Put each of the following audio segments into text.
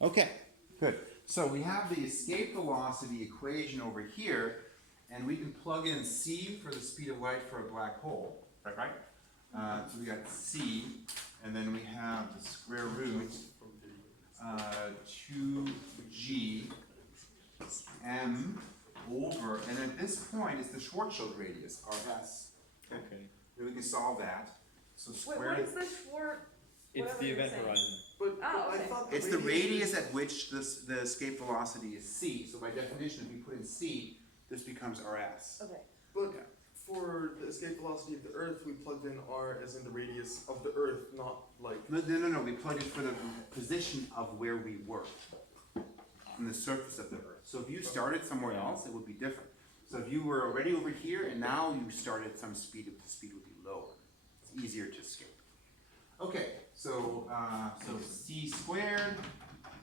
Okay, good. So we have the escape velocity equation over here, and we can plug in c for the speed of light for a black hole, right? So we got c, and then we have the square root 2g m over, and at this point it's the Schwarzschild radius, rs. Okay. Then we can solve that. So Wait, square. what is the Schwartz? It's the event horizon. Oh, I okay. thought It's the radius at which the escape velocity is c. So by definition, if you put in c, this becomes rs. Okay. But Yeah. for the escape velocity of the Earth, we plugged in r as in the radius of the Earth, not like. No. We plugged it for the position of where we were on the surface of the Earth. So if you started somewhere else, it would be different. So if you were already over here and now you started at some speed, the speed would be lower. It's easier to escape. Okay, so c squared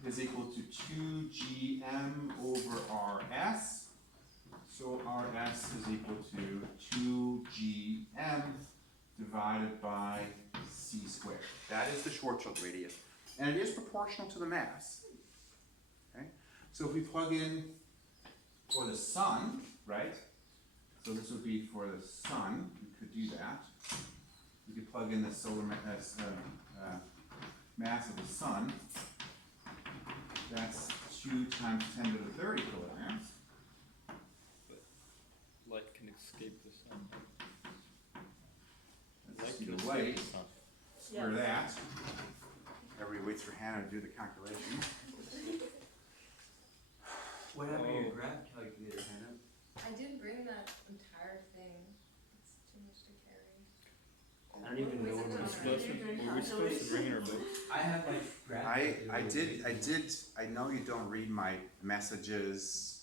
is equal to 2gm over rs. So rs is equal to 2gm divided by c squared. That is the Schwarzschild radius. And it is proportional to the mass. Okay? So if we plug in for the sun, right? So this would be for the sun. We could do that. We could plug in the solar mass of the sun. That's 2 times 10 to the 30 kilograms. But light can escape the sun. That's Light the can light. escape the sun. Square that. Everybody waits for Hannah to do the calculation. What happened to your graph calculator, Hannah? I didn't bring that entire thing. It's too much to carry. I don't even know what Were I'm we supposed to. Were we supposed to bring in our books? I have my graph calculator. I know you don't read my messages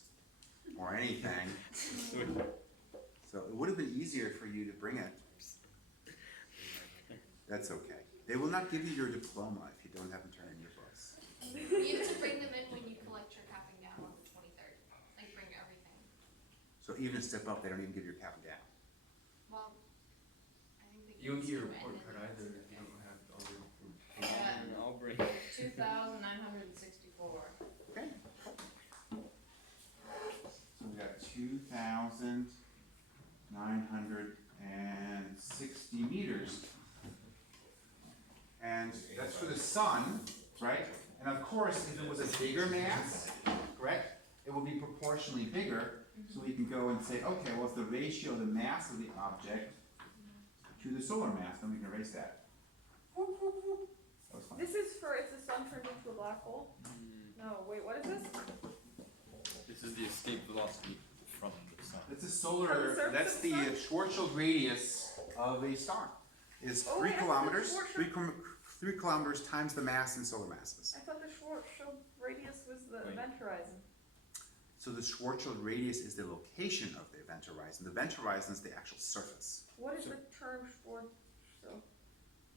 or anything. So it would have been easier for you to bring it. That's okay. They will not give you your diploma if you don't have them turn in your books. You have to bring them in when you collect your capping down on the 23rd. Like bring everything. So even a step up, they don't even give you your cap and down. Well, I think they You don't get your do report it. card either if you don't have all the report. Yeah. I'll bring. 2,964. Okay. So we got 2,960 meters. And that's for the sun, right? And of course, if it was a bigger mass, correct, it will be proportionally bigger. So we can go and say, okay, well, it's the ratio of the mass of the object to the solar mass. Then we can erase that. Whoop, whoop, whoop. That was fun. This is for, is the sun turned into a black hole? No, wait, what is this? This is the escape velocity from the sun. That's a From the solar, surface that's of the the Schwarzschild radius of a star. Is Oh, 3 wait, I thought the kilometers, Schwarzschild- 3 kilometers times the mass in solar masses. I thought the Schwarzschild radius was the Wait. event horizon. So the Schwarzschild radius is the location of the event horizon. The event horizon is the actual surface. What is the term Schwarzschild?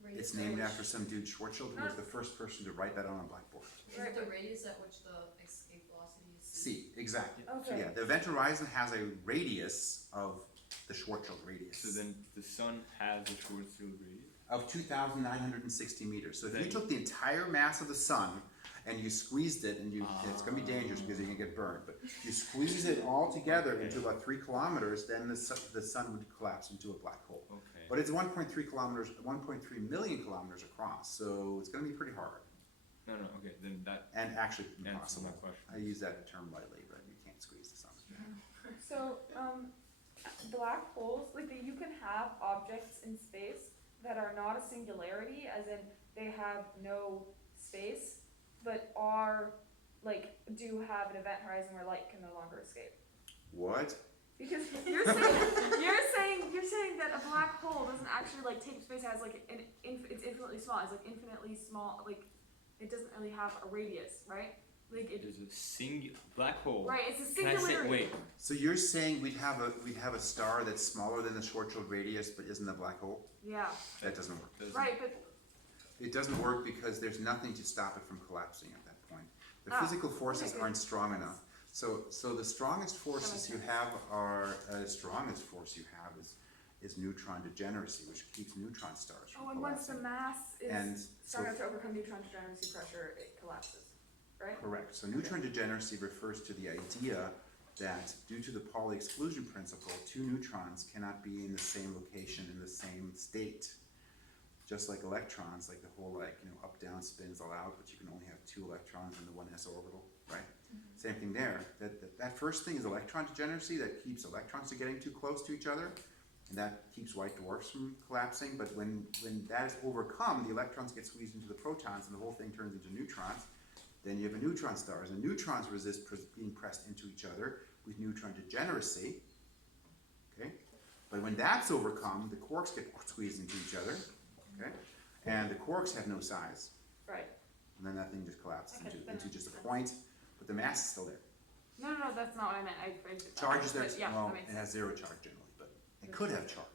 It's Radius named at after some dude, Schwarzschild, who was the first person to write that on a blackboard. which, is it the radius at which the escape velocity is C, exactly. So Okay. yeah, the event horizon has a radius of the Schwarzschild radius. So then the sun has a Schwarzschild radius. Of 2,960 meters. So if you Then- took the entire mass of the sun and you squeezed it, and it's going to be dangerous because you're going to get burned, but you squeeze it all together into about 3 kilometers, then the sun would collapse into a black hole. Okay. But it's 1.3 kilometers, 1.3 million kilometers across, so it's going to be pretty hard. No, okay, then that And actually answers my impossible. question. I use that term lightly, but you can't squeeze the sun. So, black holes, like you can have objects in space that are not a singularity, as in they have no space, but are, like, do have an event horizon where light can no longer escape. What? Because you're saying that a black hole doesn't actually like take up space. It has like it's infinitely small. It's like infinitely small. Like it doesn't really have a radius, right? Like It is a black hole. right. It's a Can I say, singularity. wait, So you're saying we'd have a star that's smaller than the Schwarzschild radius, but isn't a black hole? Yeah. That doesn't work. doesn't- Right, but It doesn't work because there's nothing to stop it from collapsing at that point. The Ah, physical forces okay. aren't strong enough. So the strongest forces you have are, strongest force you have is neutron degeneracy, which keeps neutron stars from and once the collapsing. mass is And strong so, enough to overcome neutron degeneracy pressure, it collapses. right? Correct. So neutron degeneracy refers to the idea that due to the Pauli exclusion principle, two neutrons cannot be in the same location in the same state. Just like electrons, like the whole up-down spin is allowed, but you can only have two electrons in the one s orbital, right? Same thing there. That first thing is electron degeneracy that keeps electrons from getting too close to each other, and that keeps white dwarfs from collapsing. But when that is overcome, the electrons get squeezed into the protons, and the whole thing turns into neutrons. Then you have a neutron stars, and neutrons resist being pressed into each other with neutron degeneracy. Okay, but when that's overcome, the quarks get squeezed into each other. Okay, and the quarks have no size. Right. And then that thing just collapses Okay, that into makes just a sense. point, but the mass is still there. No, that's not what I meant. I phrased it. that Charge way, is there. but yeah, Well, that makes it has sense. zero charge generally, but it could have charge.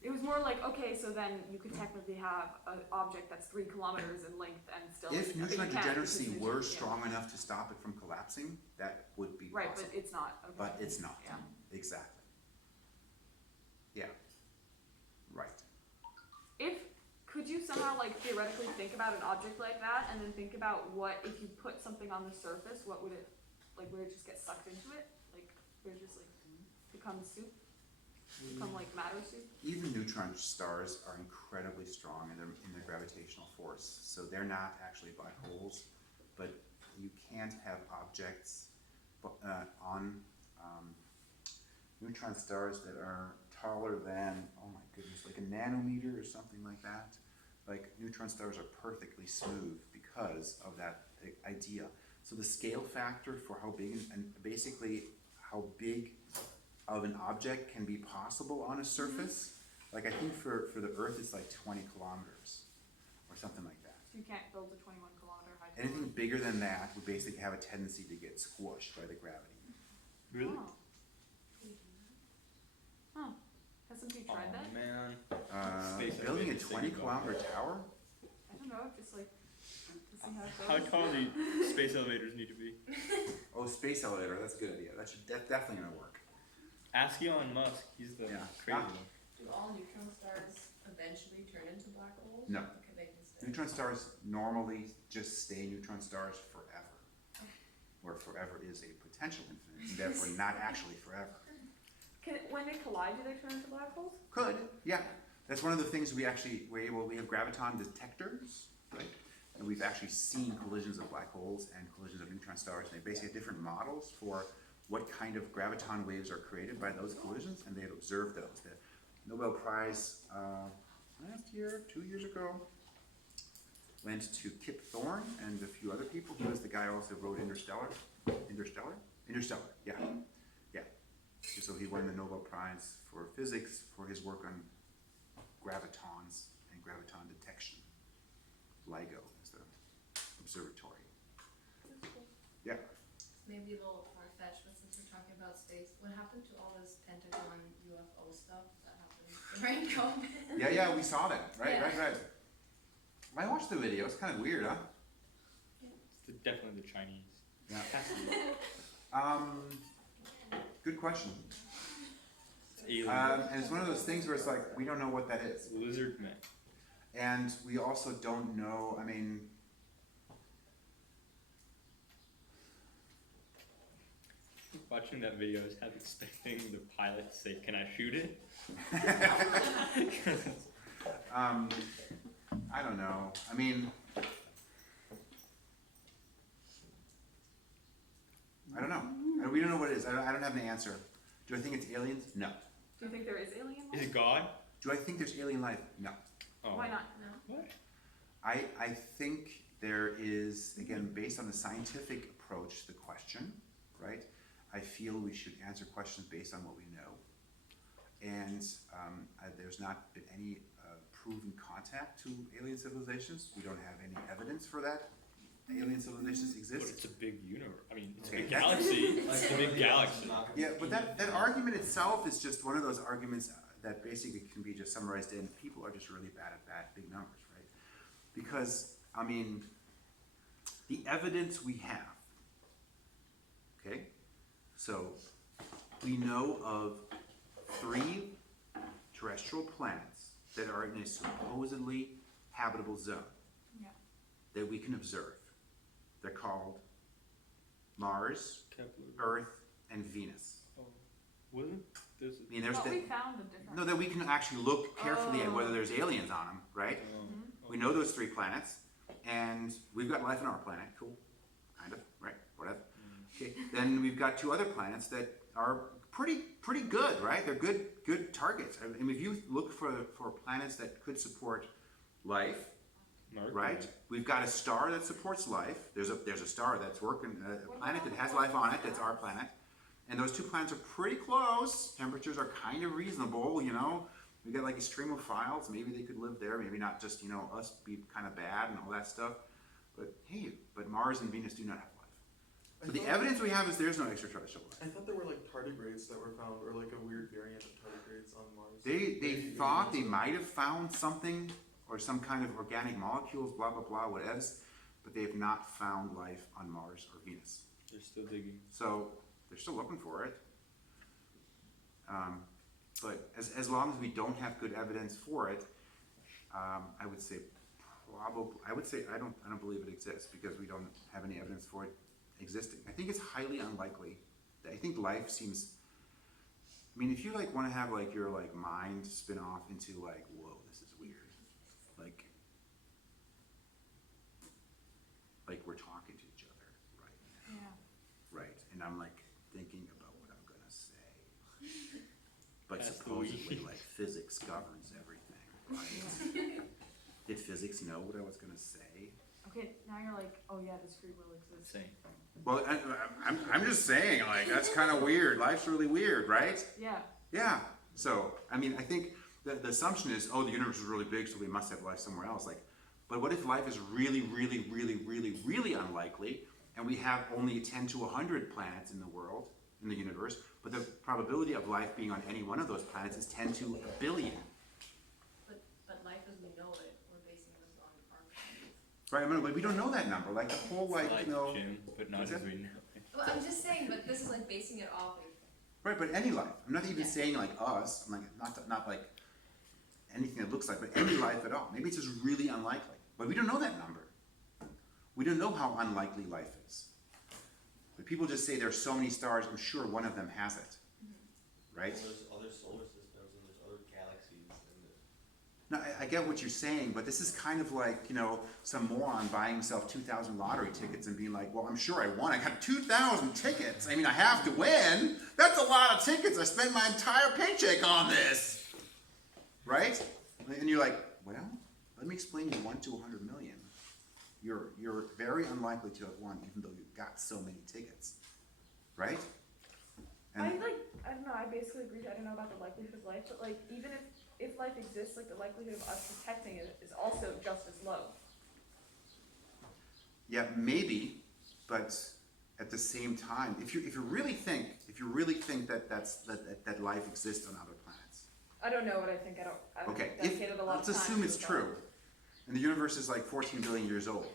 It was more like, okay, so then you could technically have an object that's 3 kilometers in length and still. If but you neutron can't degeneracy because were neutron- yeah. strong enough to stop it from collapsing, that would be Right, possible. but it's not. Okay. But it's not. Yeah. Exactly. Yeah. Right. Could you somehow theoretically think about an object like that and then think about what if you put something on the surface, what would it would it just get sucked into it? Would it just become soup? Become matter soup? Even neutron stars are incredibly strong in their gravitational force. So they're not actually black holes, but you can't have objects on neutron stars that are taller than, oh my goodness, like a nanometer or something like that. Neutron stars are perfectly smooth because of that idea. So the scale factor for how big and basically how big of an object can be possible on a surface, I think for the Earth it's 20 kilometers or something like that. So you can't build a 21 kilometer high tower. Anything bigger than that would basically have a tendency to get squished by the gravity. Really? Oh. Huh. Has somebody tried that? Man. Space Building a elevators 20 take a kilometer tower? I don't know, just to see how it How goes. tall do space elevators need to be? Oh, space elevator, that's a good idea. That's definitely gonna work. Ask Elon Musk. He's the Yeah. crazy Ah. one. Do all neutron stars eventually turn into black holes? No. Okay, they can stay. Neutron stars normally just stay neutron stars forever. Where forever is a potential infinite, and therefore not actually forever. When they collide, do they turn into black holes? Could, yeah. That's one of the things we have graviton detectors, right? And we've actually seen collisions of black holes and collisions of neutron stars, and they basically have different models for what kind of graviton waves are created by those collisions, and they've observed those. The Nobel Prize last year, 2 years ago, went to Kip Thorne and a few other people. He was the guy who also wrote Interstellar, yeah. So he won the Nobel Prize for physics for his work on gravitons and graviton detection. LIGO is the observatory. Yeah. Maybe a little far-fetched, but since we're talking about space, what happened to all this Pentagon UFO stuff that happened during COVID? Yeah, we saw that. Right. Yeah. I watched the video. It's kind of weird, huh? It's definitely the Chinese. Yeah. Good question. It's alien. And it's one of those things where it's we don't know what that is. Lizard men. And we also don't know, Watching that video, I was half expecting the pilot to say, "Can I shoot it?" I don't know. I don't know. We don't know what it is. I don't have an answer. Do I think it's aliens? No. Do you think there is alien Is life? it God? Do I think there's alien life? No. Oh. Why not? No. What? I think there is, again, based on the scientific approach to the question, right? I feel we should answer questions based on what we know. And there's not been any proven contact to alien civilizations. We don't have any evidence for that. Alien civilizations But exist. it's a big universe. It's a Okay, big that's- galaxy. It's a big galaxy. Yeah, but that argument itself is just one of those arguments that basically can be just summarized in people are just really bad at big numbers, right? Because, the evidence we have, okay? So, we know of 3 terrestrial planets that are in a supposedly habitable zone. Yeah. that we can observe. They're called Mars, Kepler. Earth, and Venus. Oh, wasn't there's I mean, there's But the, we found a different. no, that we can actually look carefully at Oh. whether there's aliens on them, right? We know those 3 planets, and we've got life on our planet. Cool, kind of, right? Whatever. Okay. Then we've got 2 other planets that are pretty good, right? They're good targets. I mean, if you look for planets that could support life, Mercury. right? We've got a star that supports life. There's a star that's working, a planet that has life on it. That's our planet. And those 2 planets are pretty close. Temperatures are kind of reasonable, you know. We got like extremophiles. Maybe they could live there. Maybe not just, you know, us be kind of bad and all that stuff. But hey, but Mars and Venus do not have life. So the evidence we have is there's no extraterrestrial life. I thought there were like tardigrades that were found, or like a weird variant of tardigrades on Mars. They thought they might have found something or some kind of organic molecules, blah, blah, blah, whatever, but they have not found life on Mars or Venus. They're still digging. So they're still looking for it. But as long as we don't have good evidence for it, I would say I don't believe it exists because we don't have any evidence for it existing. I think it's highly unlikely. I think life seems, I mean, if you like want to have like your like mind spin off into like, whoa, this is weird. Like we're talking to each other right now. Yeah. Right. And I'm like thinking about what I'm gonna say. But That's the supposedly weed. like physics governs everything, right? Did physics know what I was gonna say? Okay, now you're like, oh yeah, does free will exist? Same. Well, I'm just saying, like, that's kind of weird. Life's really weird, right? Yeah. Yeah. So, I mean, I think the assumption is, oh, the universe is really big, so we must have life somewhere else. Like, but what if life is really, really, really, really, really unlikely, and we have only 10 to 100 planets in the world, in the universe, but the probability of life being on any one of those planets is 10 to a billion. But life as we know it, we're basing this on our planet. Right? I mean, but we don't know that number. Like, the whole, like, you know... Jim, but not What's as that? we know. Well, I'm just saying, but this is like basing it off of. Right, but any life. I'm not even Yeah. saying like us. I'm like not like anything that looks like, but any life at all. Maybe it's just really unlikely. But we don't know that number. We don't know how unlikely life is. But people just say there's so many stars. I'm sure one of them has it. Right? Well, there's other solar systems and there's other galaxies and No, I get what you're saying, but this is kind of like, you know, some moron buying himself 2,000 lottery tickets and being like, well, I'm sure I won. I got 2,000 tickets. I mean, I have to win. That's a lot of tickets. I spent my entire paycheck on this. Right? And you're like, well, let me explain you 1 to 100 million. You're very unlikely to have won, even though you got so many tickets. Right? And I don't know, I basically agree. I don't know about the likelihood of life, but like, even if life exists, like the likelihood of us detecting it is also just as low. yeah, maybe, but at the same time, if you really think that life exists on other planets, I don't know what I think. I don't okay, dedicated a lot let's of time assume to it's it, true, and the universe is like 14 billion years old,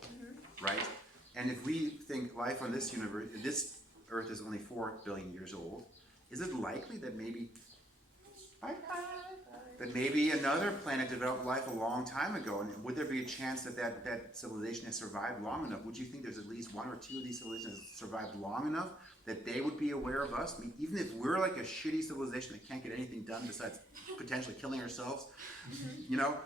right? And if we think life on this universe, this Earth is only 4 billion years old, is it likely that maybe another planet developed life a long time ago? And would there be a chance that civilization has survived long enough? Would you think there's at least 1 or 2 of these civilizations that survived long enough that they would be aware of us? I mean, even if we're like a shitty civilization that can't get anything done besides potentially killing ourselves, you know,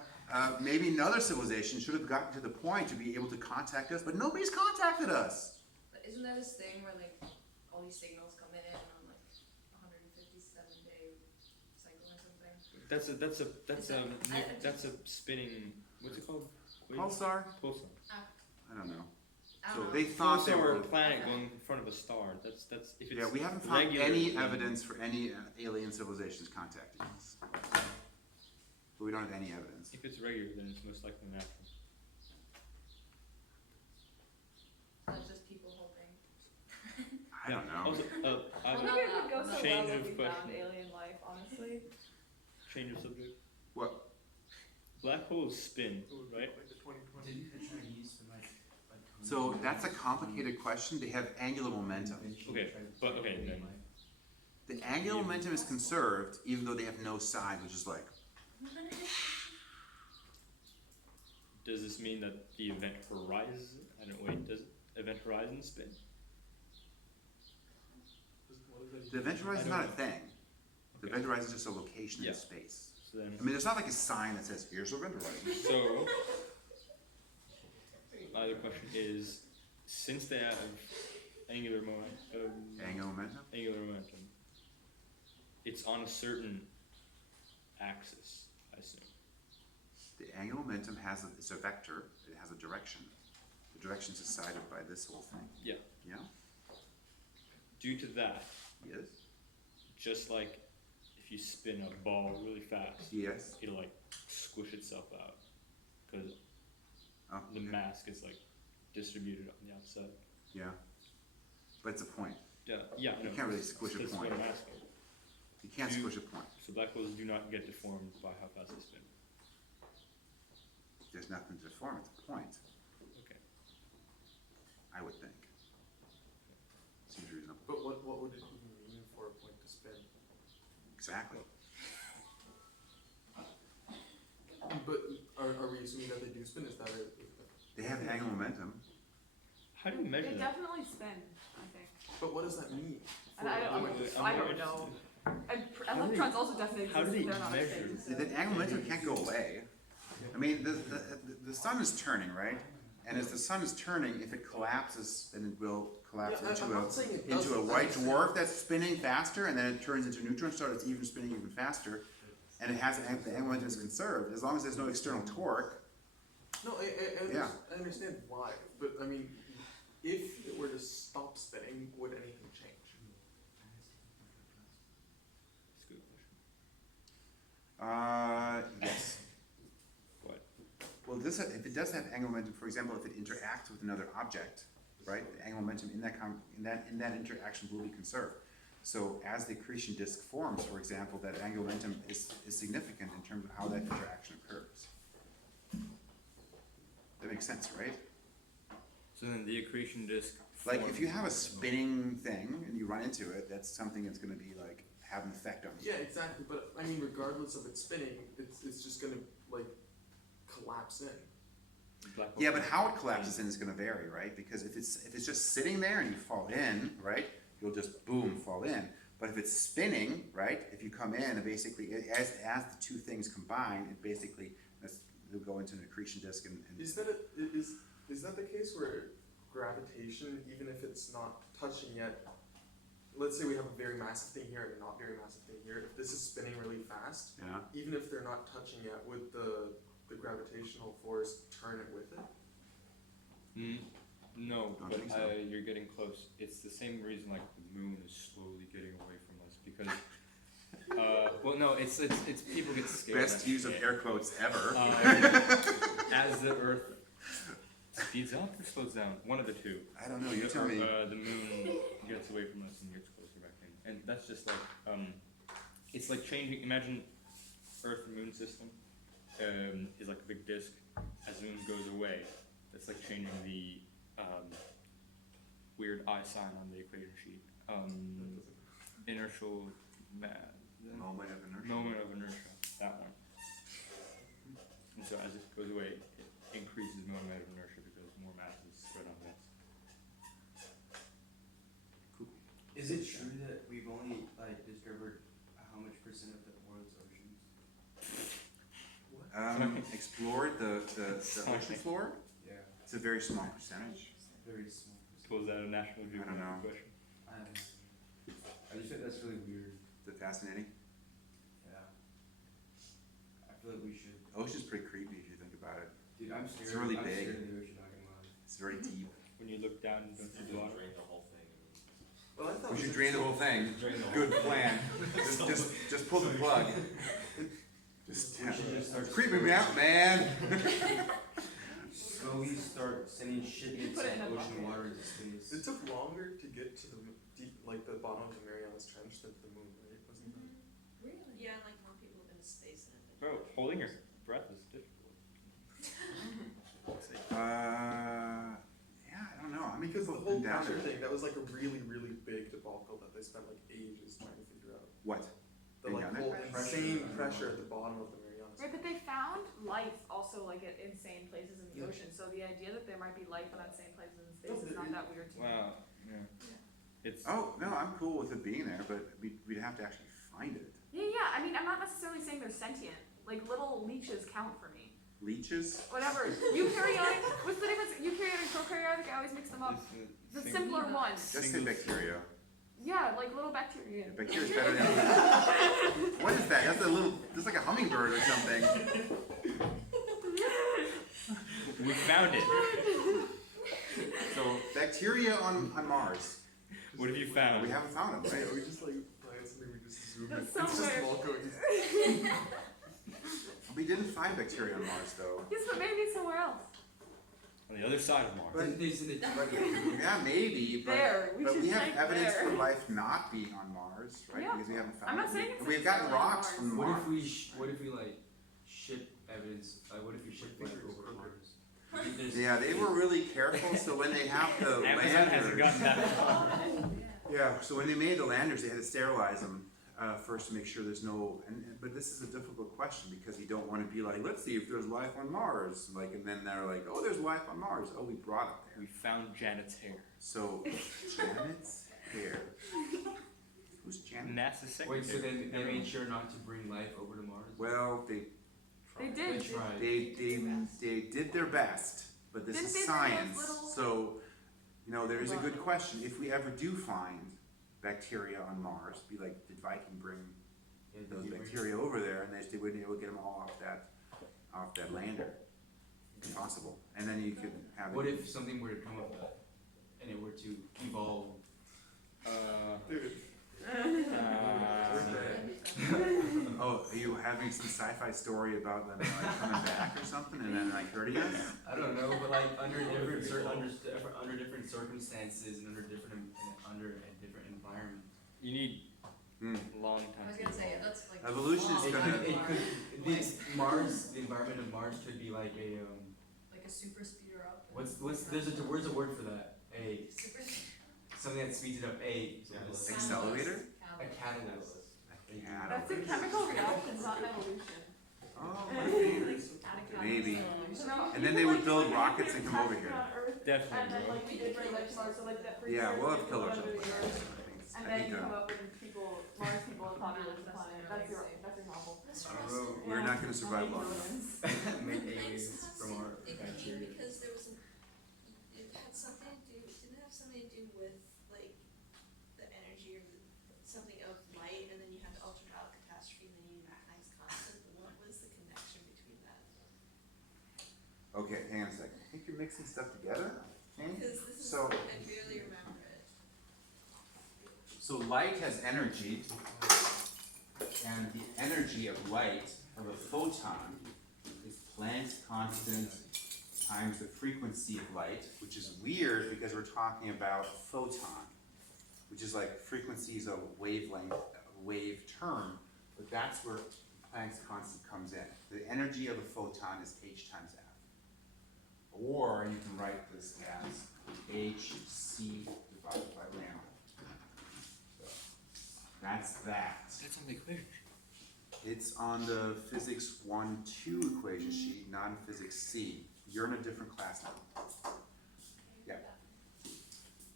maybe another civilization should have gotten to the point to be able to contact us, but nobody's contacted us. But isn't there this thing where like all these signals come in on like 157-day cycle or something? That's a spinning. What's it called? Wait, Pulsar? Pulsar. I don't know. I So don't know. they thought they Pulsar were. or a planet going in front of a star. That's if it's Yeah, we haven't found regular, any then- evidence for any alien civilizations contacting us. But we don't have any evidence. If it's regular, then it's most likely natural. That's just people hoping. I don't know. Also, I I don't think it would go so Change well of if we found question. alien life, honestly. change of subject. What? Black holes spin, right? Like the 2020. Didn't the Chinese like So that's a complicated question. They have angular momentum. Okay, but okay then. The angular momentum is conserved even though they have no side, which is like, does this mean that the event horizon? I don't wait. Does event horizon spin? What is that? The event horizon is I not a don't thing. The Okay. event horizon is just a location Yeah. in space. So then, I mean, there's not like a sign that says, here's the event horizon. so my other question is, since they have angular Angular momentum? it's on a certain axis, I assume. The angular momentum it's a vector, it has a direction. The direction's decided by this whole thing. Yeah. Yeah? Due to that, Yes? just like if you spin a ball really fast, Yes? it'll like squish itself out because Oh, the okay. mass is like distributed on the outside. Yeah. But it's a point. Yeah, You no. can't really squish a That's point. what I'm asking. You can't Do- squish a point. So black holes do not get deformed by how fast they spin. There's nothing to deform, it's a point, Okay. I would think. Seems reasonable. But what would it even mean for a point to spin? Exactly. But are we assuming that they do spin? Is that a They have angular momentum. How do you measure They that? definitely spin, I think. But what does that mean? And I I'm don't more know. And How do electrons also definitely how do exist, they they're not a measure thing, so. The angular momentum can't go away. I mean, the sun is turning, right? And as the sun is turning, if it collapses, then it will collapse Yeah, I'm not saying it into a doesn't. white dwarf that's spinning faster, and then it turns into a neutron star that's even spinning even faster. And it has the angular momentum is conserved as long as there's no external torque. No, Yeah. I understand why, but I mean, if it were to stop spinning, would anything change? That's a good question. Yes. What? Well, if it does have angular momentum, for example, if it interacts with another object, right, the angular momentum in that interaction will be conserved. So as the accretion disk forms, for example, that angular momentum is significant in terms of how that interaction occurs. That makes sense, right? So then the accretion disk. Like if forms- you have a spinning thing and you run into it, that's something that's going to be like have an effect on you. Yeah, exactly, but I mean, regardless of it spinning, it's just gonna like collapse in. Black hole. Yeah, but how it collapses in is going to vary, right? Because if it's just sitting there and you fall in, right, you'll just boom fall in. But if it's spinning, right, if you come in and basically as the two things combine, it basically it'll go into an accretion disk and Is that is that the case where gravitation, even if it's not touching yet, let's say we have a very massive thing here and a not very massive thing here, if this is spinning really fast, yeah. even if they're not touching yet, would the gravitational force turn it with it? No, Don't but think so. you're getting close. It's the same reason like the moon is slowly getting away from us because, well, no, it's people get scared. Best use of air quotes ever. As the Earth speeds up or slows down, one of the two. I don't know. You tell me. The moon gets away from us and gets closer back in, and that's just like it's like changing. Imagine Earth and Moon system is like a big disk. As the moon goes away, that's like changing the weird I sign on the equation sheet. Inertial Moment of inertia. moment of inertia. That one. And so as it goes away, it increases moment of inertia because more mass is spread on this. Is it true that we've only like discovered how much percent of the world's oceans? Explored the ocean floor. Yeah. It's a very small percentage. Very small percent. Was that a National I don't know. Geographic question? I don't know. I just think that's really weird. Is it fascinating? Yeah. I feel like we should. Ocean's pretty creepy if you think about it. Dude, I'm scared. really I'm big. scared of the ocean, not gonna lie. It's very deep. When you look down, you don't see the water. Drain the whole thing. Well, I thought We it should was drain the whole thing. Drain the whole Good plan. Just pull the plug. Just We should just start. creeping me out, man. Slowly start sending shipments Put it in of a ocean bucket. water into space. It took longer to get to the deep, like the bottom of the Marianas Trench than to the moon, right? Wasn't that? Really? Yeah, and like more people have been to space than have been. Bro, holding your breath is difficult. Yeah, I don't know. How many Because people the have whole been down pressure there? thing, that was like a really, really big debacle that they spent like ages trying to figure out. What? The Being like down there? whole insane pressure at the bottom of the Marianas Right, but they found life also like at insane places in the Yeah. ocean, so the idea that there might be life in insane places in space No, is not that weird to me. Wow, yeah. It's, Oh, no, I'm cool with it being there, but we'd have to actually find it. Yeah, I mean, I'm not necessarily saying they're sentient. Like, little leeches count for me. Leeches? Whatever. Eukaryotic, what's the difference? Eukaryotic, prokaryotic, I always mix them up. The simpler ones. Just say bacteria. Yeah, like little bacteria. Bacteria's better than. What is that? That's like a hummingbird or something. we found it. So, bacteria on Mars. What have you found? We haven't found them, Yeah, right? we just like find something, we just zoom in. That's It's so just weird. Volco. We didn't find bacteria on Mars, though. Yes, but maybe somewhere else. On the other side of Mars. Didn't they send it Yeah, maybe, but. There, we But should we have check evidence there. for life not being on Mars, right? Yeah. Because we haven't found I'm not it. saying it's We've gotten necessarily on rocks Mars. from What Mars. if we like ship evidence? What if we ship life over to Mars? You think there's- Yeah, they were really careful, so when they have the Amazon hasn't gotten landers. that far. Yeah, so when they made the landers, they had to sterilize them first to make sure there's no. But this is a difficult question because you don't want to be like, let's see if there's life on Mars. Like, and then they're like, oh, there's life on Mars. Oh, we brought it there. We found Janet's hair. So Janet's hair. Who's Janet? NASA's secretary. Wait, so they made sure not to bring life over to Mars? Well, they They They did. tried. they did their best, but this Didn't is they bring those science. little- So, there is a good question. If we ever do find bacteria on Mars, be like, did Viking bring Yeah, those they bring- bacteria over there, and they wouldn't be able to get them all off that lander? It's possible. And then you could have. What if something were to come of that, and it were to evolve? Dude. Oh, are you having some sci-fi story about them like coming back or something, and then like hurting us? I don't know, but like under different circumstances and under a different environment. You need Hmm. a long I time. was to gonna say, evolve. that's like. Evolution is It gonna- could, the environment of Mars could be like a Like a super speeder up. where's a word for that? Super. Something that speeds it up. Accelerator? A catalyst. Yeah. That's a chemical reaction, not an evolution. Oh, my favorite. Maybe. And then they would build rockets and come over here. And Definitely. then like we did bring life to Mars, so like that. Yeah, we'll have killers killers under up the there. earth. I And think then you come up with people, Mars people and populate the planet. That's your novel. we're not gonna survive long enough. Make It aliens from our came bacteria. because there was it had something to do, didn't it have something to do with like the energy or something of light, and then you had the ultraviolet catastrophe, and then you had Magnite's constant. What was the connection between that? Okay, hang on a second. I think you're mixing stuff together. Okay. Because this is, So- I barely remember it. So light has energy, and the energy of light, of a photon, is Planck's constant times the frequency of light, which is weird because we're talking about photon, which is like frequency is a wavelength, a wave term, but that's where Planck's constant comes in. The energy of a photon is h times f. Or you can write this as hc divided by lambda. So that's that. That's on the equation. It's on the physics 1-2 equation sheet, not in physics C. You're in a different class now. Yeah.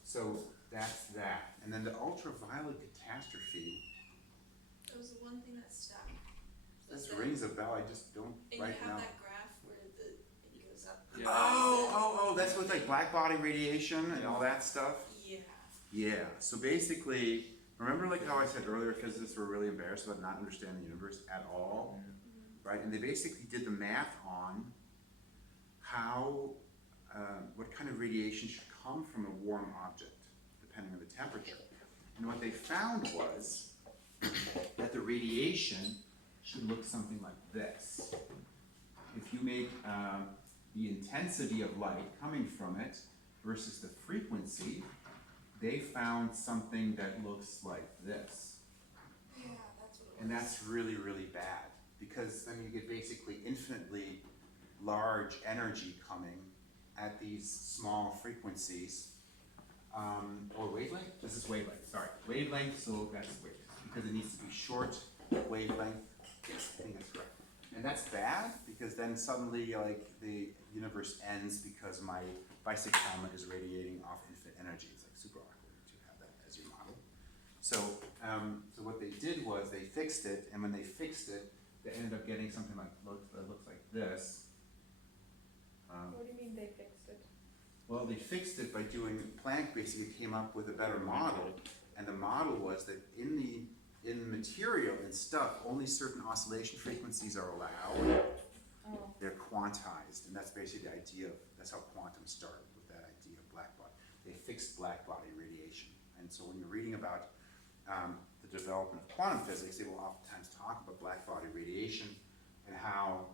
So that's that. And then the ultraviolet catastrophe, That was the one thing that stuck. this rings a bell, I just don't And right you now. have that graph where it goes up. Yeah. Oh, that's with like black body radiation and all that stuff? Yeah. Yeah, so basically, remember like how I said earlier, physicists were really embarrassed about not understanding the universe at all? Right, and they basically did the math on how, what kind of radiation should come from a warm object, depending on the temperature. And what they found was that the radiation should look something like this. If you make the intensity of light coming from it versus the frequency, they found something that looks like this. Yeah, that's what it was. And that's really, really bad, because then you get basically infinitely large energy coming at these small frequencies. Or wavelength? This is wavelength, sorry. Wavelength, so that's wavelength, because it needs to be short wavelength. Yes, I think that's correct. And that's bad, because then suddenly, like, the universe ends because my bicycle helmet is radiating off infinite energy. It's like super awkward to have that as your model. So, so what they did was they fixed it, and when they fixed it, they ended up getting something like that looks like this. What do you mean they fixed it? Well, they fixed it by doing, Planck basically came up with a better model, and the model was that in material and stuff, only certain oscillation frequencies are allowed. Oh, They're quantized, and that's basically the idea of, that's how quantum started, with that idea of black body. They fixed black body radiation. And so when you're reading about the development of quantum physics, they will oftentimes talk about black body radiation and how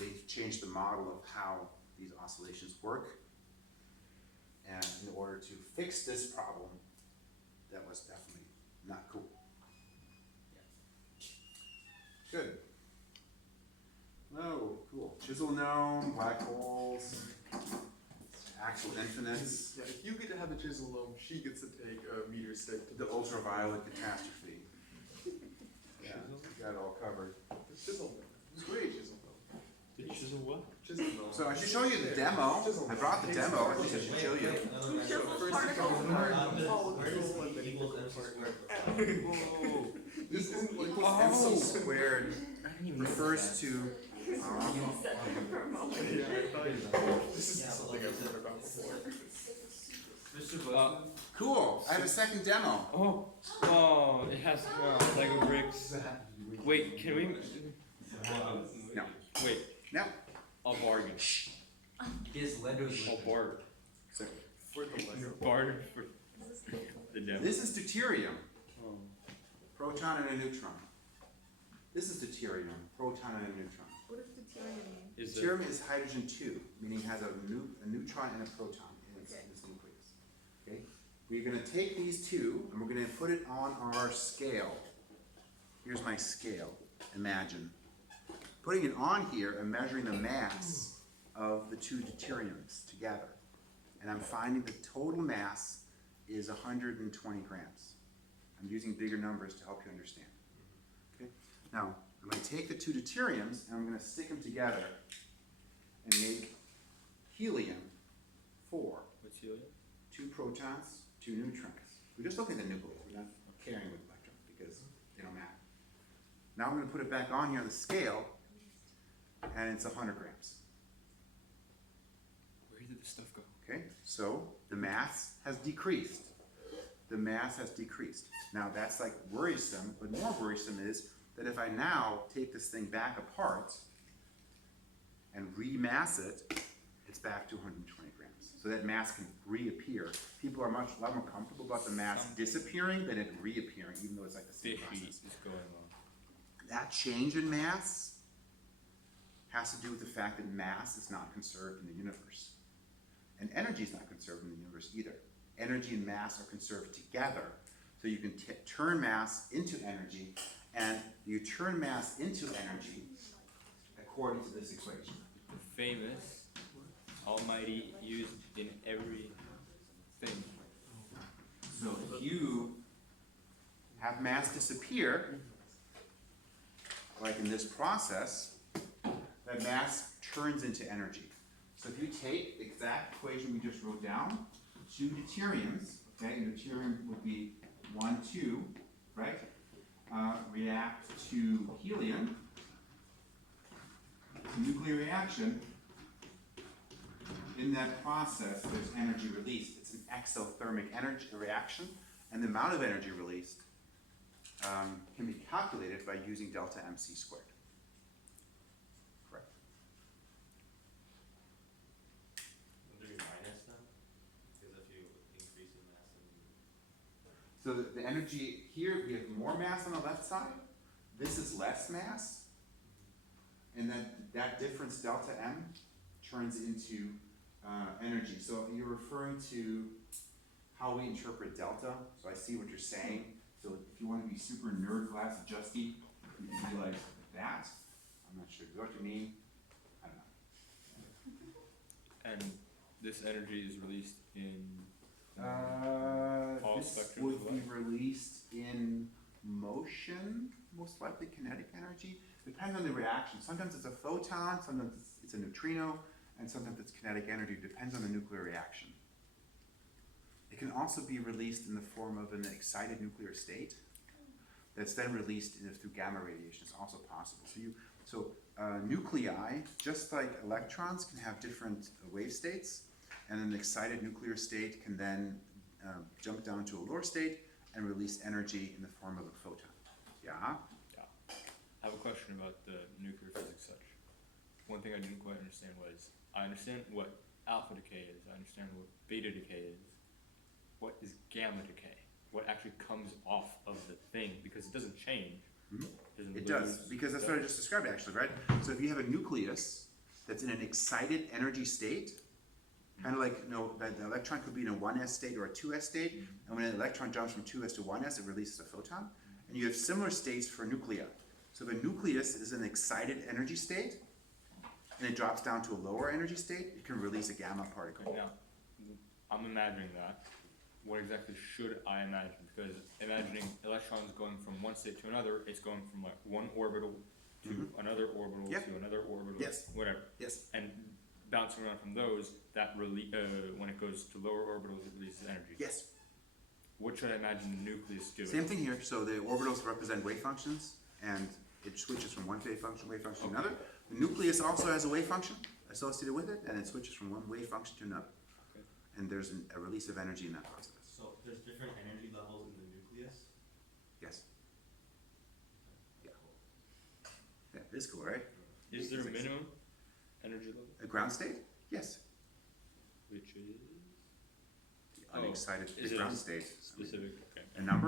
they changed the model of how these oscillations work. And in order to fix this problem, that was definitely not cool. Yeah. Good. Oh, cool. Chisel gnome, black holes, actual infinites, Yeah, if you get to have a chisel gnome, she gets to take a meteor stick to the ultraviolet catastrophe. Yeah, we got it all covered. the chisel gnome. Sweet. Chisel gnome. Did you chisel what? Chisel gnome. So I should show you the demo. I brought the demo. I think I should show you. So first you go apart, follow the Where does rule, and then you equals go MC apart. squared? This isn't like MC squared refers to Yeah, I thought this is Yeah, but something like, I've heard about before. Mr. Bozeman? cool. I have a second demo. Oh, it has Lego bricks. Wait, can we? No. Wait, No. I'll bargain. His Legos I'll with bargain. For the Lego. Bargain for the demo. This is deuterium, Oh. proton and a neutron. This is deuterium, proton and a neutron. what does deuterium mean? Is it? Deuterium is hydrogen 2, meaning it has a neutron and a proton in its, Okay. its nucleus. Okay? We're going to take these two and we're going to put it on our scale. Here's my scale. Imagine putting it on here and measuring the mass of the two deuteriums together. And I'm finding the total mass is 120 grams. I'm using bigger numbers to help you understand. Okay? Now, I'm going to take the two deuteriums and I'm going to stick them together and make helium-4. What's helium? 2 protons, 2 neutrons. We're just looking at the nucleus. We're not caring with electrons because they don't matter. Now I'm going to put it back on here on the scale, and it's 100 grams. Where did the stuff go? Okay, so the mass has decreased. The mass has decreased. Now that's like worrisome, but more worrisome is that if I now take this thing back apart and remass it, it's back to 120 grams. So that mass can reappear. People are a lot more comfortable about the mass disappearing than it reappearing, even though it's like the same Fishy process. is going on. That change in mass has to do with the fact that mass is not conserved in the universe. And energy is not conserved in the universe either. Energy and mass are conserved together. So you can turn mass into energy, and you turn mass into energy according to this equation. The famous, almighty, used in everything. So if you have mass disappear, like in this process, that mass turns into energy. So if you take the exact equation we just wrote down, 2 deuteriums, okay, and deuterium would be 1, 2, right? React to helium, nuclear reaction. In that process, there's energy released. It's an exothermic energy reaction, and the amount of energy released can be calculated by using delta MC squared. Correct. Would there be minus then? Because if you increase in mass then So the energy here, we have more mass on the left side. This is less mass. And then that difference, delta M, turns into energy. So you're referring to how we interpret delta. So I see what you're saying. So if you want to be super nerd class adjusty, you can be like that. I'm not sure what you mean. I don't know. And this energy is released in all This spectrums would of be light. released in motion, most likely kinetic energy. Depends on the reaction. Sometimes it's a photon, sometimes it's a neutrino, and sometimes it's kinetic energy. Depends on the nuclear reaction. It can also be released in the form of an excited nuclear state that's then released through gamma radiation. It's also possible. Nuclei, just like electrons, can have different wave states, and an excited nuclear state can then jump down to a lower state and release energy in the form of a photon. Yeah? I have a question about the nuclear physics such. One thing I didn't quite understand was, I understand what alpha decay is, I understand what beta decay is. What is gamma decay? What actually comes off of the thing? Because it doesn't change. Doesn't It lose, does, because that's what I just described actually, right? So if you have a nucleus that's in an excited energy state, kind of like, that the electron could be in a 1s state or a 2s state, and when an electron jumps from 2s to 1s, it releases a photon. And you have similar states for nuclei. So if a nucleus is an excited energy state, and it drops down to a lower energy state, it can release a gamma particle. Now, I'm imagining that. What exactly should I imagine? Because imagining electrons going from one state to another, it's going from like one orbital to another orbital Yep. to another orbital, Yes. whatever. Yes. And bouncing around from those, that when it goes to lower orbitals, it releases energy. Yes. What should I imagine the nucleus doing? Same thing here. So the orbitals represent wave functions, and it switches from one wave function to another. The nucleus also has a wave function associated with it, and it switches from one wave function to another. Okay. And there's a release of energy in that process. So there's different energy levels in the nucleus? Yes. Yeah. Yeah, it is cool, right? Is there a minimum energy level? A ground state? Yes. Which is The unexcited is the it ground a state. specific? Okay. A number?